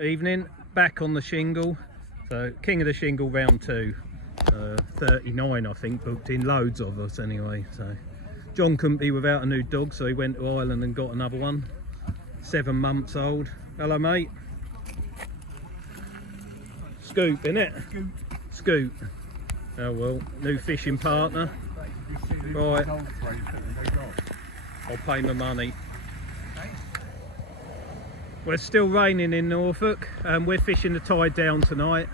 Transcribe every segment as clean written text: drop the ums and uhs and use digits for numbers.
Evening, back on the shingle. So king of the shingle round 2, 39 I think, booked in, loads of us anyway. So John couldn't be without a new dog, so he went to Ireland and got another one, 7 months old. Hello mate. Scoop, innit? Scoop. Oh well, new fishing partner. Right, I'll pay my money. We're still raining in Norfolk, and we're fishing the tide down tonight,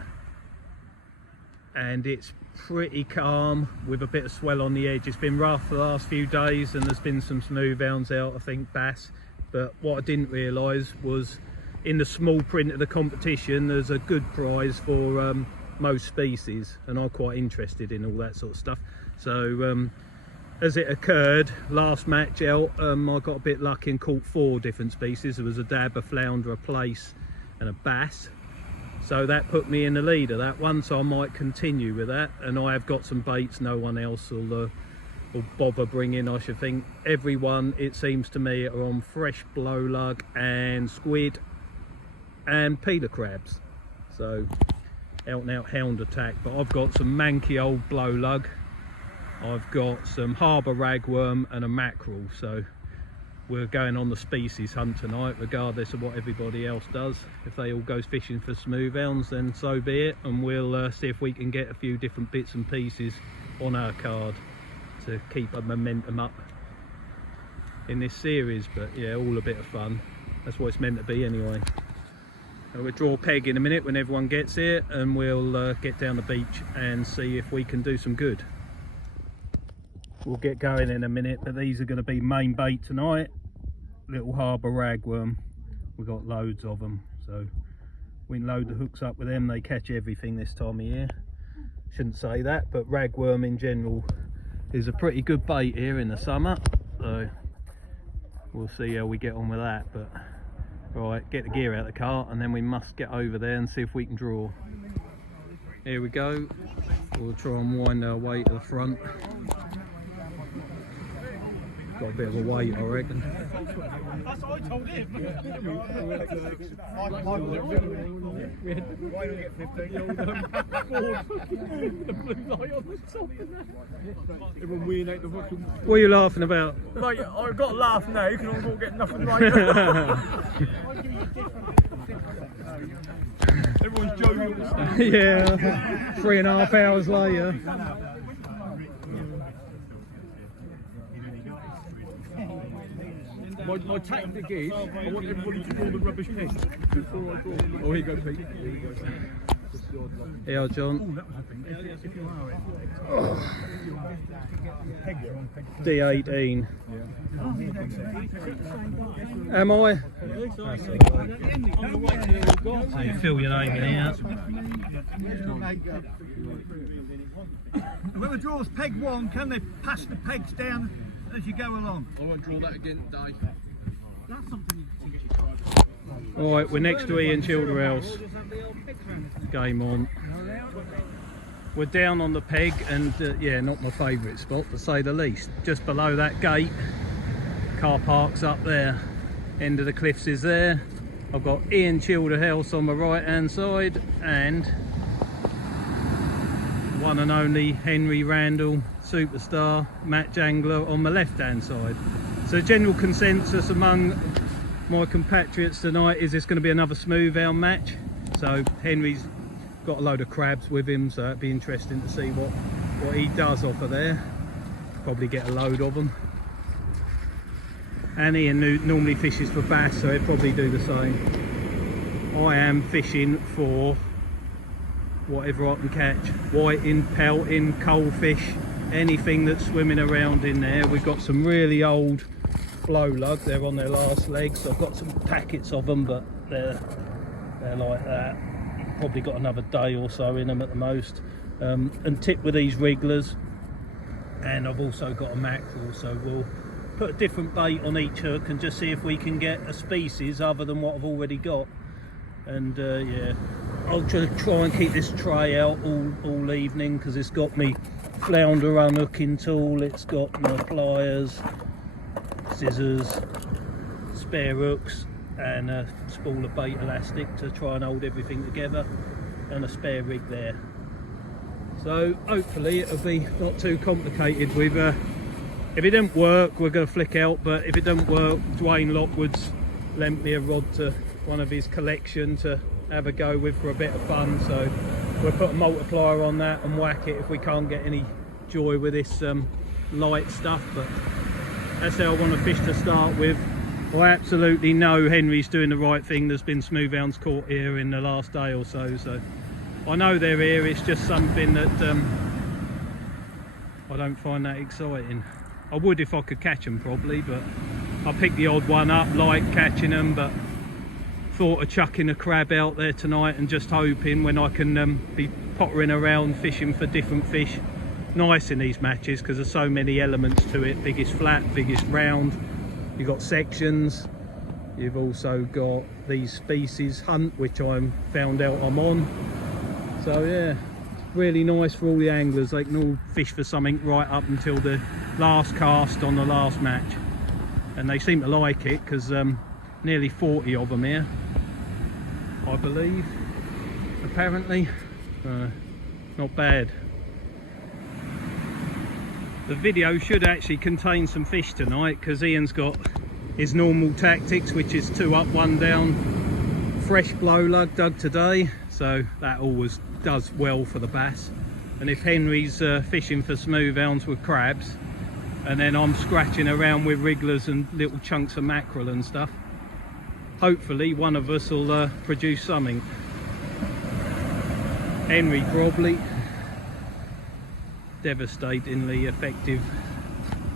and it's pretty calm with a bit of swell on the edge. It's been rough the last few days, and there's been some smooth hounds out, I think bass, but what I didn't realise was in the small print of the competition there's a good prize for most species, and I'm quite interested in all that sort of stuff. So as it occurred, last match out, I got a bit lucky and caught 4 different species. There was a dab, a flounder, a plaice and a bass. So that put me in the lead of that one, so I might continue with that. And I have got some baits no one else will bother bringing, I should think. Everyone, it seems to me, are on fresh blow lug and squid and peeler crabs. So out and out hound attack. But I've got some manky old blow lug. I've got some harbour ragworm and a mackerel, so we're going on the species hunt tonight regardless of what everybody else does. If they all go fishing for smooth hounds, then so be it, and we'll see if we can get a few different bits and pieces on our card to keep a momentum up in this series. But yeah, all a bit of fun. That's what it's meant to be anyway. We'll draw peg in a minute when everyone gets here, and we'll get down the beach and see if we can do some good. We'll get going in a minute, but these are going to be main bait tonight. Little harbour ragworm. We've got loads of them, so we can load the hooks up with them. They catch everything this time of year. Shouldn't say that, but ragworm in general is a pretty good bait here in the summer. So we'll see how we get on with that. But right, get the gear out of the cart, and then we must get over there and see if we can draw. Here we go. We'll try and wind our way to the front. Got a bit of a weight, I reckon. That's what I told him. What are you laughing about? Like, I've got to laugh now because I'm not getting nothing right. Everyone's joking. Yeah, 3.5 hours later. My tactic is, I want everybody to draw the rubbish peg before I draw. Oh, here you go, Pete. Here you go. Yeah, John. Oh. D18. Am I? So you fill your name in here. Whoever draws peg 1, can they pass the pegs down as you go along? I won't draw that again, Dave. That's something you can get. Alright, we're next to Ian Childerhouse. Game on. We're down on the peg, and yeah, not my favourite spot to say the least. Just below that gate, car park's up there, end of the cliffs is there. I've got Ian Childerhouse on my right hand side, and one and only Henry Randall, superstar match angler, on my left hand side. So general consensus among my compatriots tonight is it's going to be another smooth hound match. So Henry's got a load of crabs with him, so it'd be interesting to see what he does off of there. Probably get a load of them. And Ian normally fishes for bass, so he'd probably do the same. I am fishing for whatever I can catch. Whiting, pelting, coalfish, anything that's swimming around in there. We've got some really old blow lug, they're on their last legs. I've got some packets of them, but they're like that. Probably got another day or so in them at the most. And tip with these wrigglers, and I've also got a mackerel, so we'll put a different bait on each hook and just see if we can get a species other than what I've already got. And yeah, I'll try and keep this tray out all evening, because it's got me flounder unhooking tool, it's got my pliers, scissors, spare hooks, and a spool of bait elastic to try and hold everything together, and a spare rig there. So hopefully it'll be not too complicated. With if it don't work, we're going to flick out, but if it don't work, Dwayne Lockwood's lent me a rod to one of his collection to have a go with for a bit of fun, so we'll put a multiplier on that and whack it if we can't get any joy with this light stuff. But that's how I want to fish to start with. I absolutely know Henry's doing the right thing. There's been smoothhounds caught here in the last day or so, so I know they're here. It's just something that I don't find that exciting. I would if I could catch them probably, but I picked the odd one up, like catching them, but thought of chucking a crab out there tonight and just hoping when I can be pottering around fishing for different fish. Nice in these matches because there's so many elements to it. Biggest flat, biggest round. You've got sections. You've also got these species hunt, which I'm found out I'm on. So yeah, really nice for all the anglers. They can all fish for something right up until the last cast on the last match, and they seem to like it because nearly 40 of them here, I believe, apparently. Not bad. The video should actually contain some fish tonight because Ian's got his normal tactics, which is 2 up, 1 down, fresh blow lug dug today, so that always does well for the bass. And if Henry's fishing for smoothhounds with crabs, and then I'm scratching around with wrigglers and little chunks of mackerel and stuff, hopefully one of us will produce something. Henry probably. Devastatingly effective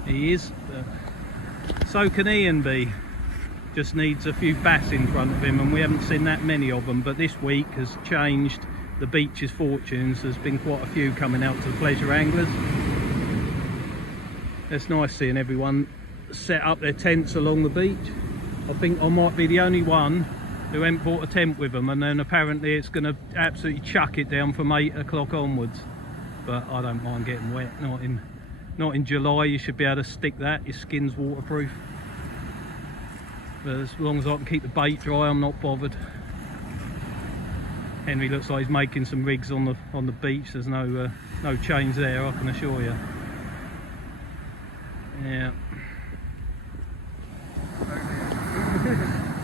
he is, but so can Ian be. Just needs a few bass in front of him, and we haven't seen that many of them. But this week has changed the beach's fortunes. There's been quite a few coming out to the pleasure anglers. It's nice seeing everyone set up their tents along the beach. I think I might be the only one who ain't bought a tent with them, and then apparently it's going to absolutely chuck it down from 8 o'clock onwards. But I don't mind getting wet. Not in July. You should be able to stick that. Your skin's waterproof. But as long as I can keep the bait dry, I'm not bothered. Henry looks like he's making some rigs on the beach. There's no change there, I can assure you. Yeah.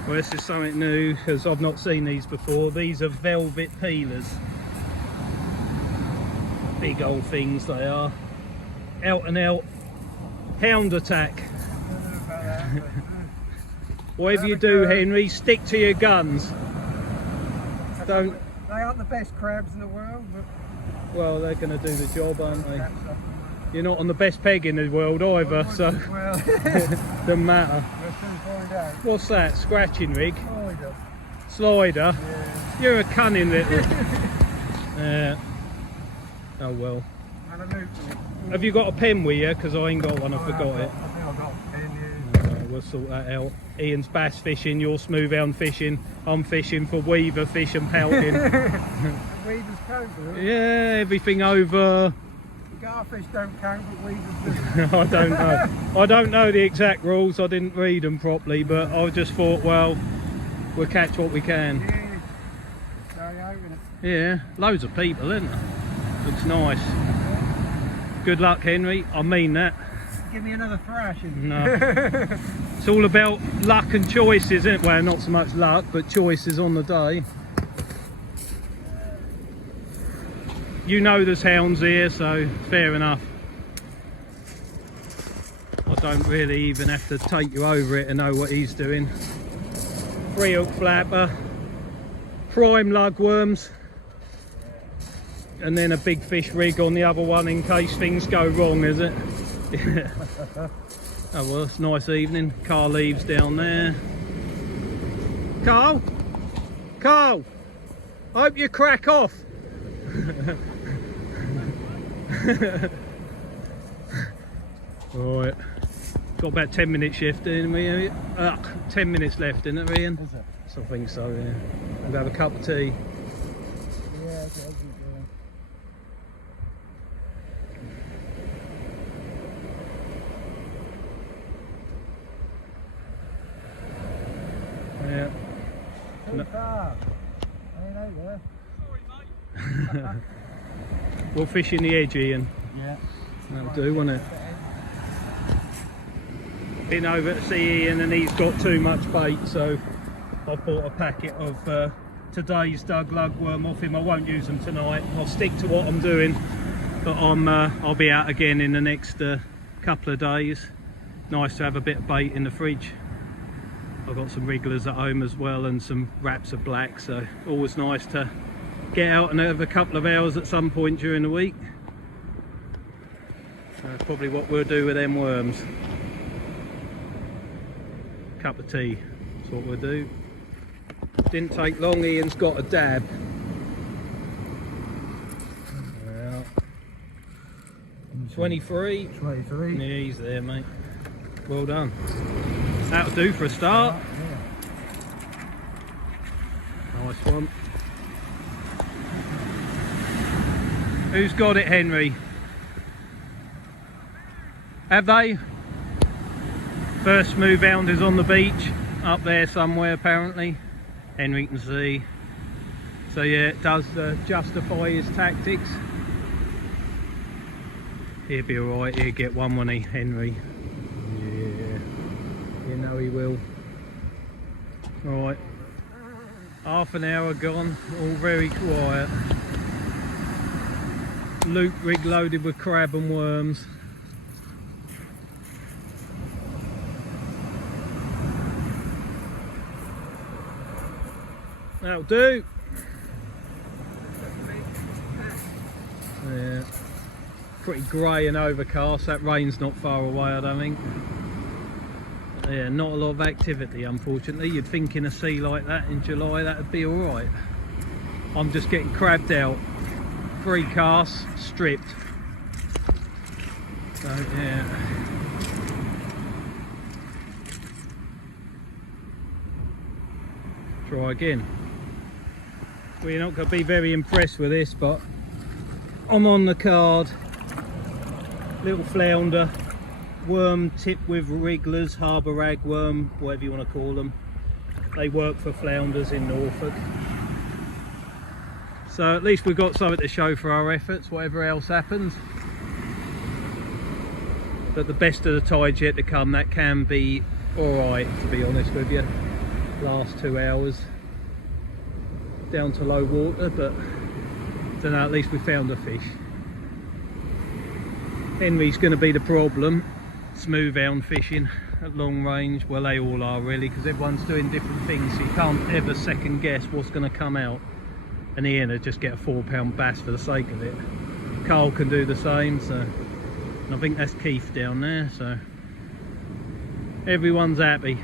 Well, this is something new because I've not seen these before. These are velvet peelers. Big old things they are. Out and out hound attack. Whatever you do, Henry, stick to your guns. Don't. They aren't the best crabs in the world, but well, they're going to do the job, aren't they? You're not on the best peg in the world either, so well, doesn't matter. we'll soon find out. What's that? Scratching rig? Slider. Slider? Yeah. You're a cunning little. Yeah. Oh well. And a loop. Have you got a pen with you? Because I ain't got one, I forgot it. I think I've got a pen here. We'll sort that out. Ian's bass fishing, you're smoothhound fishing. I'm fishing for weaver fish and pelting. Weavers count, do they? Yeah, everything over. Garfish don't count, but weavers do. I don't know. I don't know the exact rules. I didn't read them properly, but I just thought, well, we'll catch what we can. Yeah. Stay out with it. Yeah, loads of people, isn't there? Looks nice. Good luck, Henry. I mean that. Give me another thrashing. No. It's all about luck and choices, isn't it? Well, not so much luck, but choices on the day. You know there's hounds here, so fair enough. I don't really even have to take you over it to know what he's doing. 3 hook flapper, prime lugworms, and then a big fish rig on the other one in case things go wrong, is it? Yeah. Oh well, it's a nice evening. Car leaves down there. Carl? Carl! I hope you crack off. Alright. Got about 10 minutes left, didn't we? 10 minutes left, isn't it, Ian? Is it? So I think so, yeah. We'll have a cup of tea. Yeah, that's what I was Yeah. it? Far. I ain't out there. We'll fish in the edge, Ian. Yeah. That'll do, won't it? Been over to see Ian and he's got too much bait, so I bought a packet of today's Doug lugworm off him. I won't use them tonight. I'll stick to what I'm doing, but I'll be out again in the next couple of days. Nice to have a bit of bait in the fridge. I've got some wrigglers at home as well and some wraps of black, so always nice to get out and have a couple of hours at some point during the week. So that's probably what we'll do with them worms. Cup of tea, that's what we'll do. Didn't take long, Ian's got a dab. Well, 23. 23. Yeah, he's there, mate. Well done. That'll do for a start. Nice one. Who's got it, Henry? Have they? First smooth hound is on the beach, up there somewhere apparently. Henry can see. So yeah, it does justify his tactics. He'll be alright, he'll get one, won't he, Henry? Yeah, you know he will. Alright, half an hour gone, all very quiet. Loop rig loaded with crab and worms. That'll do. Yeah. Pretty grey and overcast. That rain's not far away, I don't think. Yeah, not a lot of activity, unfortunately. You'd think in a sea like that in July that'd be alright. I'm just getting crabbed out. 3 casts, stripped. So yeah. Try again. We're not going to be very impressed with this, but I'm on the card. Little flounder, worm tipped with wrigglers, harbour ragworm, whatever you want to call them. They work for flounders in Norfolk. So at least we've got something to show for our efforts, whatever else happens. But the best of the tide's yet to come. That can be alright, to be honest with you. Last 2 hours down to low water, but don't know, at least we found a fish. Henry's going to be the problem. Smooth hound fishing at long range. Well, they all are really, because everyone's doing different things, so you can't ever second guess what's going to come out. And Ian will just get a 4-pound bass for the sake of it. Carl can do the same, so and I think that's Keith down there, so everyone's happy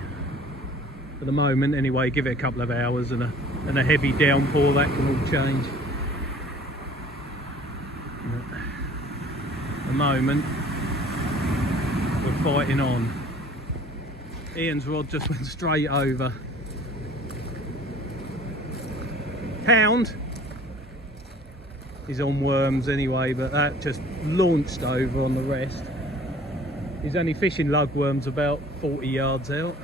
for the moment anyway. Give it a couple of hours and a heavy downpour, that can all change. At the moment we're fighting on. Ian's rod just went straight over. Hound, he's on worms anyway, but that just launched over on the rest. He's only fishing lugworms about 40 yards out.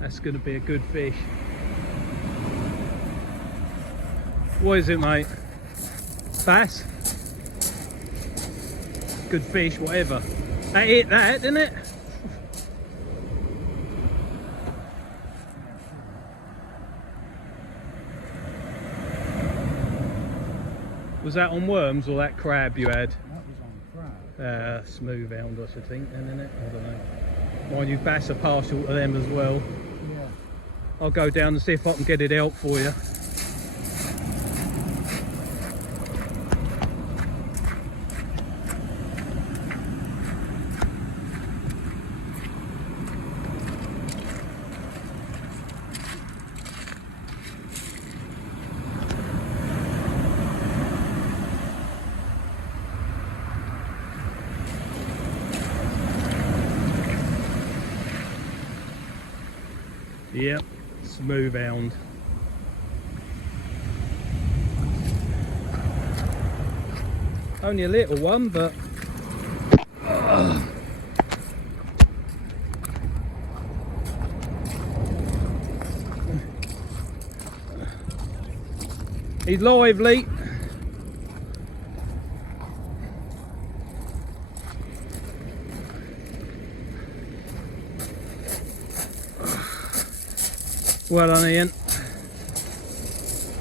That's going to be a good fish. What is it, mate? Bass? Good fish, whatever. That hit that, didn't it? Was that on worms or that crab you had? That was on crab. Smooth hound, I should think, then, isn't it? I don't know. Mind you, bass are partial to them as well. Yeah. I'll go down and see if I can get it out for you. Yep, smooth hound. Only a little one, but He's lively. Well done, Ian.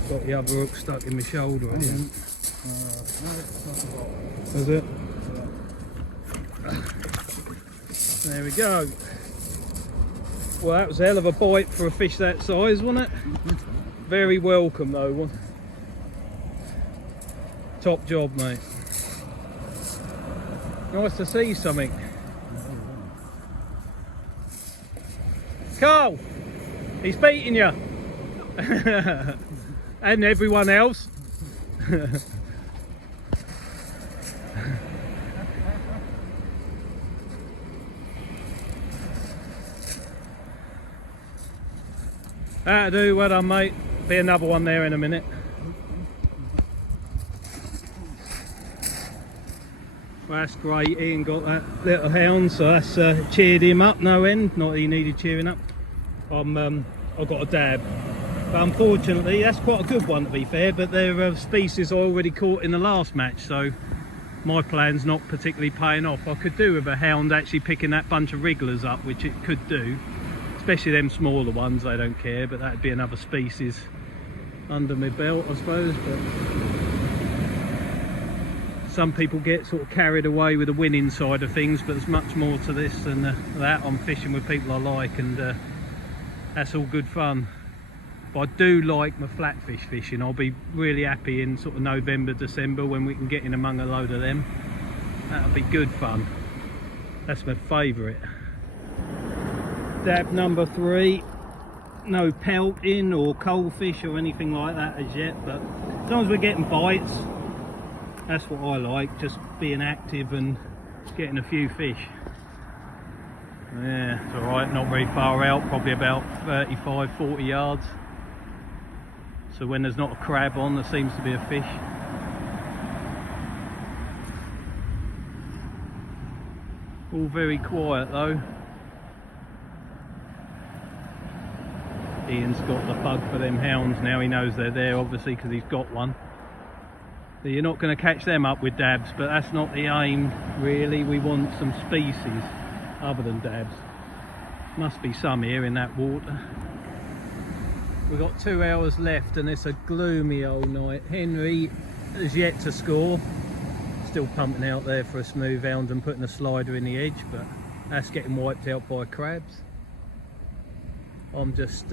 Got the other hook stuck in my shoulder, I think. Is it? There we go. Well, that was a hell of a bite for a fish that size, wasn't it? Very welcome though. Top job, mate. Nice to see something. Carl, he's beating you. And everyone else. That'll do, well done, mate. Be another one there in a minute. Well, that's great. Ian got that little hound, so that's cheered him up no end. Not that he needed cheering up. I've got a dab. But unfortunately, that's quite a good one to be fair, but they're species I already caught in the last match, so my plan's not particularly paying off. I could do with a hound actually picking that bunch of wrigglers up, which it could do. Especially them smaller ones, they don't care, but that'd be another species under my belt, I suppose. But some people get sort of carried away with the winning side of things, but there's much more to this than that. I'm fishing with people I like, and that's all good fun. But I do like my flatfish fishing. I'll be really happy in sort of November, December when we can get in among a load of them. That'll be good fun. That's my favourite. Dab number 3. No pelting or cold fish or anything like that as yet, but as long as we're getting bites, that's what I like, just being active and getting a few fish. Yeah, it's alright, not very far out, probably about 35-40 yards. So when there's not a crab on, there seems to be a fish. All very quiet though. Ian's got the bug for them hounds now. He knows they're there obviously because he's got one. So you're not going to catch them up with dabs, but that's not the aim really. We want some species other than dabs. Must be some here in that water. We've got 2 hours left and it's a gloomy old night. Henry has yet to score. Still pumping out there for a smooth hound and putting a slider in the edge, but that's getting wiped out by crabs. I'm just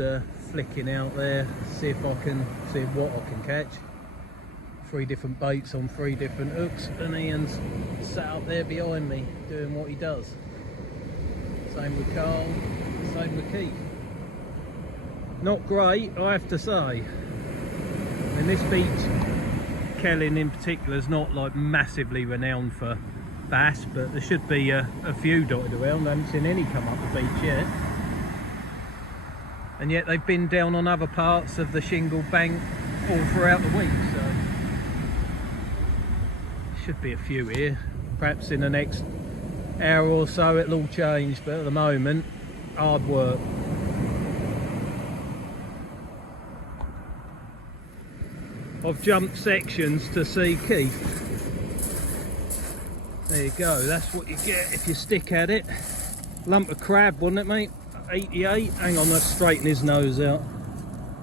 flicking out there, see what I can catch. 3 different baits on 3 different hooks, and Ian's sat up there behind me doing what he does. Same with Carl, same with Keith. Not great, I have to say. And this beach, Kellin in particular, is not like massively renowned for bass, but there should be a few dotted around. I haven't seen any come up the beach yet. And yet they've been down on other parts of the shingle bank all throughout the week, so should be a few here. Perhaps in the next hour or so it'll all change, but at the moment, hard work. I've jumped sections to see Keith. There you go, that's what you get if you stick at it. Lump of crab, wasn't it, mate? 88. Hang on, let's straighten his nose out.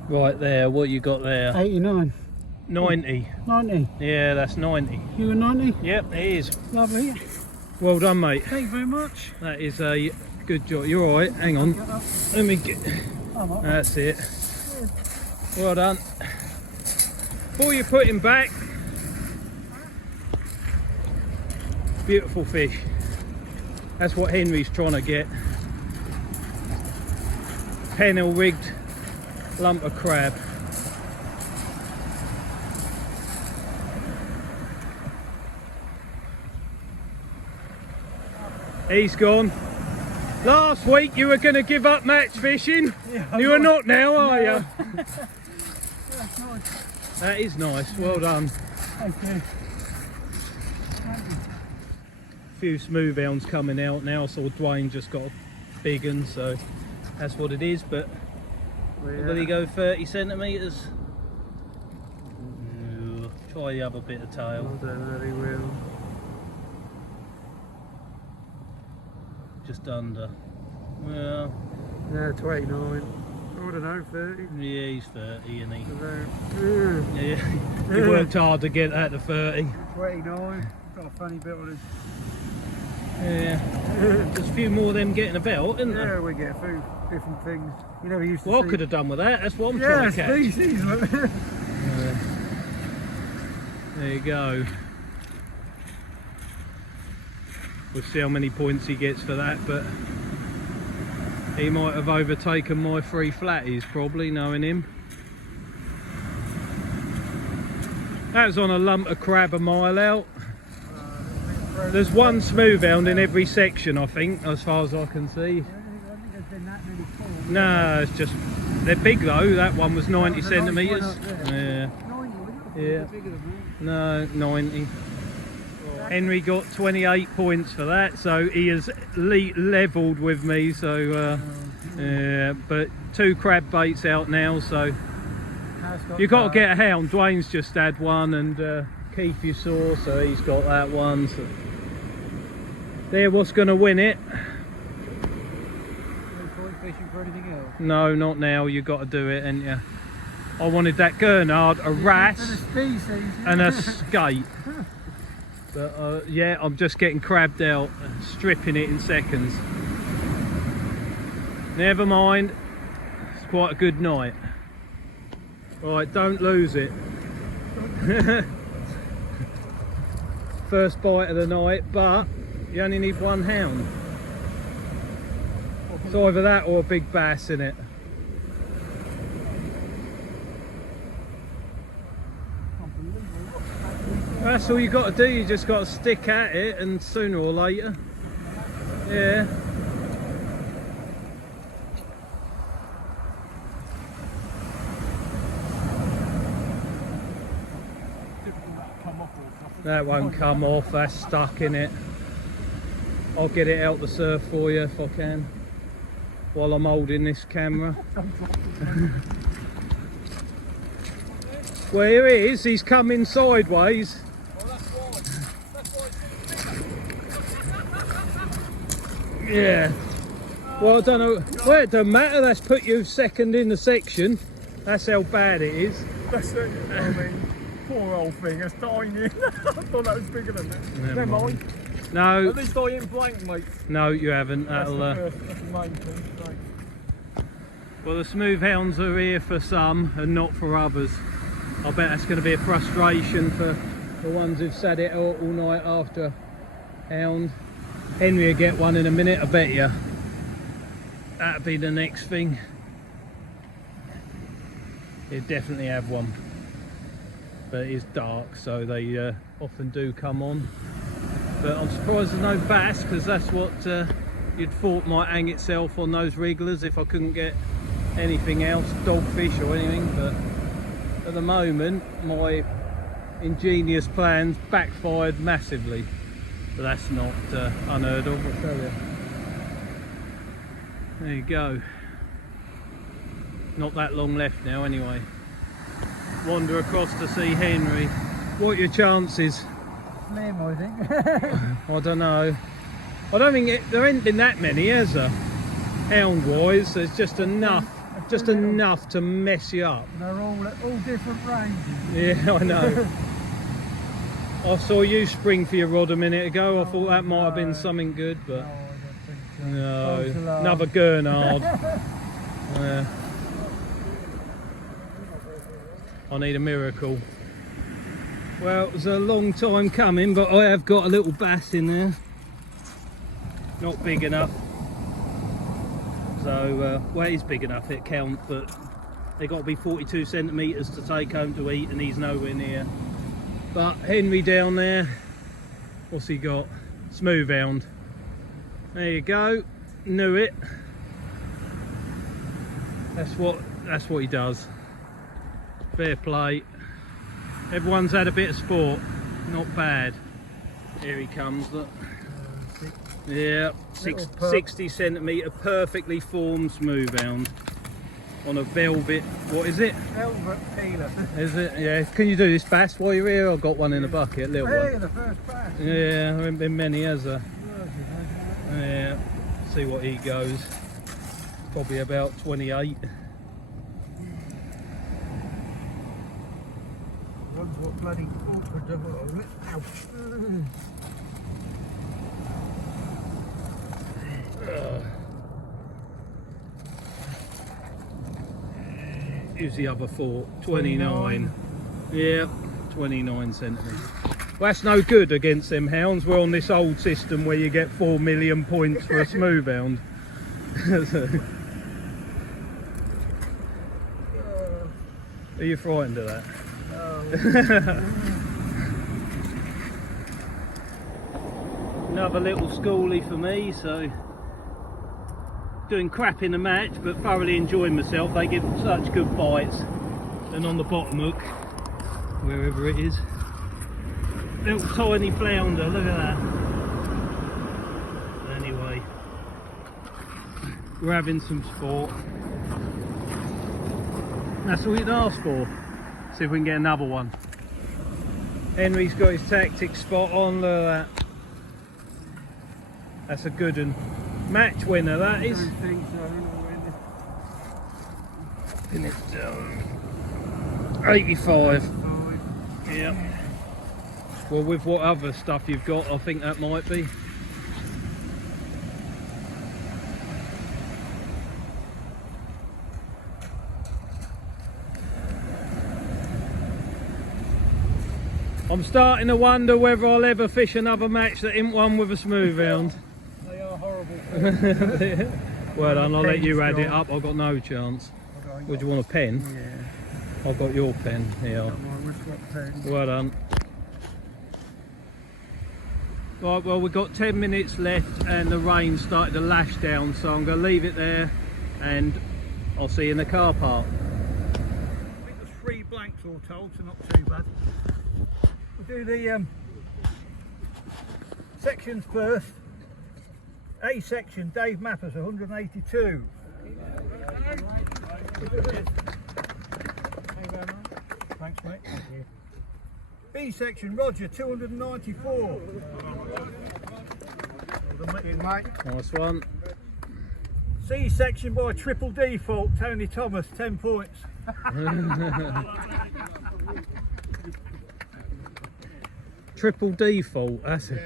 Right there, what you got there? 89. 90. 90. Yeah, that's 90. You were 90? Yep, it is. Lovely. Well done, mate. Thank you very much. That is a good job. You're all right. Hang on. Let me get. That's it. Well done. Before you put him back. Beautiful fish. That's what Henry's trying to get. Pennel rigged lump of crab. He's gone. Last week you were going to give up match fishing. Yeah, you are not now, are you? That's nice. That is nice. Well done. Thank you. A few smooth hounds coming out now. I saw Dwayne just got a big one, so that's what it is. But will he go 30 centimetres? Try the other bit of I tail. don't know, he will. Just under. Well, Yeah, 29. I don't know, 30. yeah, he's 30, isn't he? About, Yeah, he worked hard to get that to 30. 29. Got a funny bit on his. Yeah. There's a few more of them getting about, isn't Yeah, there? we get a few different things. You know, we used to What see. I could have done with that, that's what I'm Yeah, trying to catch. species. Look. There you go. We'll see how many points he gets for that, but he might have overtaken my 3 flatties, probably, knowing him. That was on a lump of crab a mile out. There's one smooth hound in every section, I think, as far as I can see. I don't think there's been that many falls. No, it's just, they're big though. That one was 90 was a nice one centimetres. up there. Yeah, 90, wasn't it? Yeah. Bigger than no, 90. Henry got 28 points for that, so he has levelled with me. So, yeah, but 2 crab baits out now, so that. you've got to get a hound. Dwayne's just had one, and Keith you saw, so he's got that one. So. There, what's going to win it? No point fishing for anything else. No, not now. You've got to do it, ain't you? I wanted that Gurnard, a wrasse, And a species. and a skate. But yeah, I'm just getting crabbed out, stripping it in seconds. Never mind, it's quite a good night. Right, don't lose it. First bite of the night, but you only need 1 hound. It's either that or a big bass in it. That's all you got to do, you just got to stick at it, and sooner or later, yeah. That won't come off, that's stuck in it. I'll get it out the surf for you if I can, while I'm holding this camera. Well, here he is, he's coming sideways. Yeah. Well, I don't know. Well, it doesn't matter. That's put you second in the section. That's how bad it is. That's it. I mean, poor old thing, it's tiny. I thought that was bigger than that. Never Never mind. mind. No, At least I ain't blank, mate. no, you haven't. That's That'll. the first, that's the main thing. Right. Well, the smooth hounds are here for some and not for others. I bet that's going to be a frustration for the ones who've sat it out all night after a hound. Henry will get one in a minute, I bet you. That'll be the next thing. He'll definitely have one. But it is dark, so they often do come on. But I'm surprised there's no bass, because that's what you'd thought might hang itself on those wrigglers if I couldn't get anything else, dogfish or anything. But at the moment, my ingenious plans backfired massively. But that's not unheard of, I'll tell you. There you go. Not that long left now anyway. Wander across to see Henry. What are your chances? Slim, I think. I don't know. I don't think there ain't been that many, has there? Hound wise, there's just enough to mess you up. They're all different ranges. Yeah, I know. I saw you spring for your rod a minute ago. I thought that might have been something good, No, but I don't think so. no, False alarm. another Gurnard. Yeah. I need a miracle. Well, it was a long time coming, but I have got a little bass in there. Not big enough. So, well, it is big enough, it counts, but they've got to be 42 centimetres to take home to eat, and he's nowhere near. But Henry down there, what's he got? Smooth hound. There you go. Knew it. That's what he does. Fair play. Everyone's had a bit of sport. Not bad. Here he comes. Look. Yeah, 60 centimetre, perfectly formed smooth hound. on a velvet, what is it? Velvet peeler. Is it? Yeah. Can you do this bass while you're here? I've got one in the bucket, little Hey, one. the first bass. Yeah, there haven't been many, has there? Yeah. See what he goes. Probably about 28. One's what bloody awkward double. Ouch. Here's the other four. 29. Yeah, 29 centimetres. Well, that's no good against them hounds. We're on this old system where you get 4 million points for a smooth hound. Are you frightened of that? Another little schoolie for me, so doing crap in the match but thoroughly enjoying myself. They give such good bites. And on the bottom hook, wherever it is, little tiny flounder, look at that. Anyway, we're having some sport. That's all you'd ask for. See if we can get another one. Henry's got his tactics spot on, look at that. That's a good one. Match winner, that is. I don't think so. Pin it down. 85. Yeah. Well, with what other stuff you've got, I think that might be. I'm starting to wonder whether I'll ever fish another match that isn't one with a smooth hound. They are horrible. Well done, I'll let you add it up. I've got no chance. Would you want a pen? Yeah. I've got your pen here. Well done. Right, well, we've got 10 minutes left and the rain started to lash down, so I'm going to leave it there and I'll see you in the car park. I think there's 3 blanks all told, so not too bad. We'll do the sections first. A section, Dave Mappers, 182. Thanks, mate. Thank you. B section, Roger, 294. Well done, mate. Nice one. C section by triple default, Tony Thomas, 10 points. Triple default, that's it.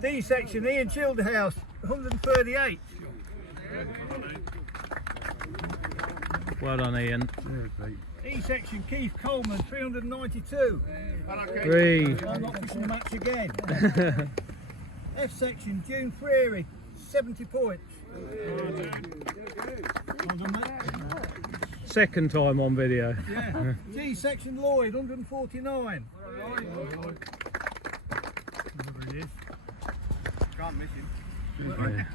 D section, Ian Childerhouse, 138. Well done, Ian. E section, Keith Coleman, 392. 3. I'm not fishing the match again. F section, June Freary, 70 points. Well done, mate. Second time on video. Yeah. G section, Lloyd, 149. Whatever it is. Can't miss him.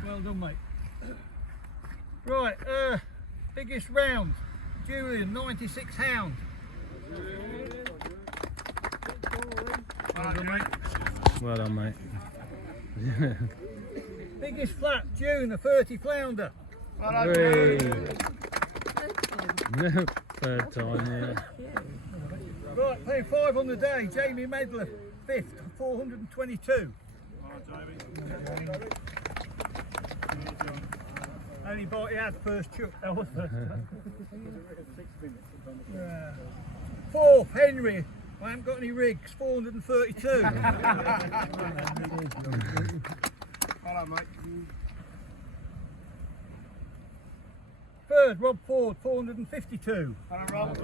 Well done, mate. Right, biggest round, Julian, 96 hound. Well done, mate. Well done, mate. Biggest flat, June, a 30 flounder. 3. Third time, yeah. Right, playing 5 on the day, Jamie Medler, 5th, 422. Only bite he had first chuck, that was first. 4th, Henry, I haven't got any rigs, 432. Hello, mate. 3rd, Rob Ford, 452. Hello, Rob.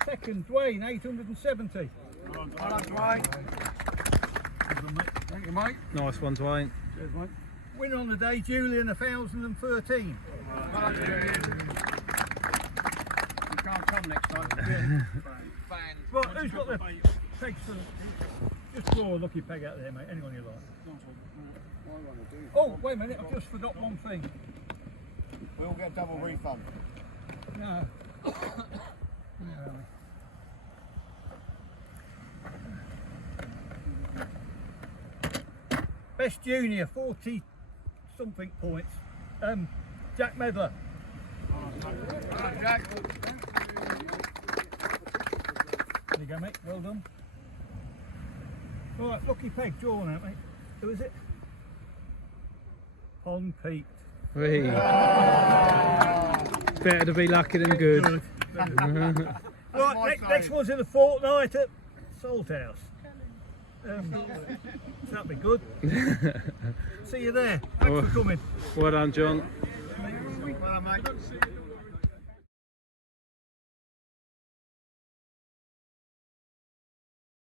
2nd, Dwayne, 870. Hello, Dwayne. Thank you, mate. Nice one, Dwayne. Cheers, mate. Winner on the day, Julian, 1013. Hello, Julian. You can't come next time. Right, who's got the pegs for just throw a lucky peg out there, mate. Anyone you like. Oh, wait a minute, I've just forgot one thing. We'll get double refund. No. Best junior, 40 something points. Jack Medler. Jack. There you go, mate. Well done. Right, Lucky Peg, draw one out, mate. Who is it? Pond Pete. Whee. Better to be lucky than good. Right, next one's in a fortnight at Salt House. That'll be good. See you there. Thanks for coming. Well done, John. Well done, mate.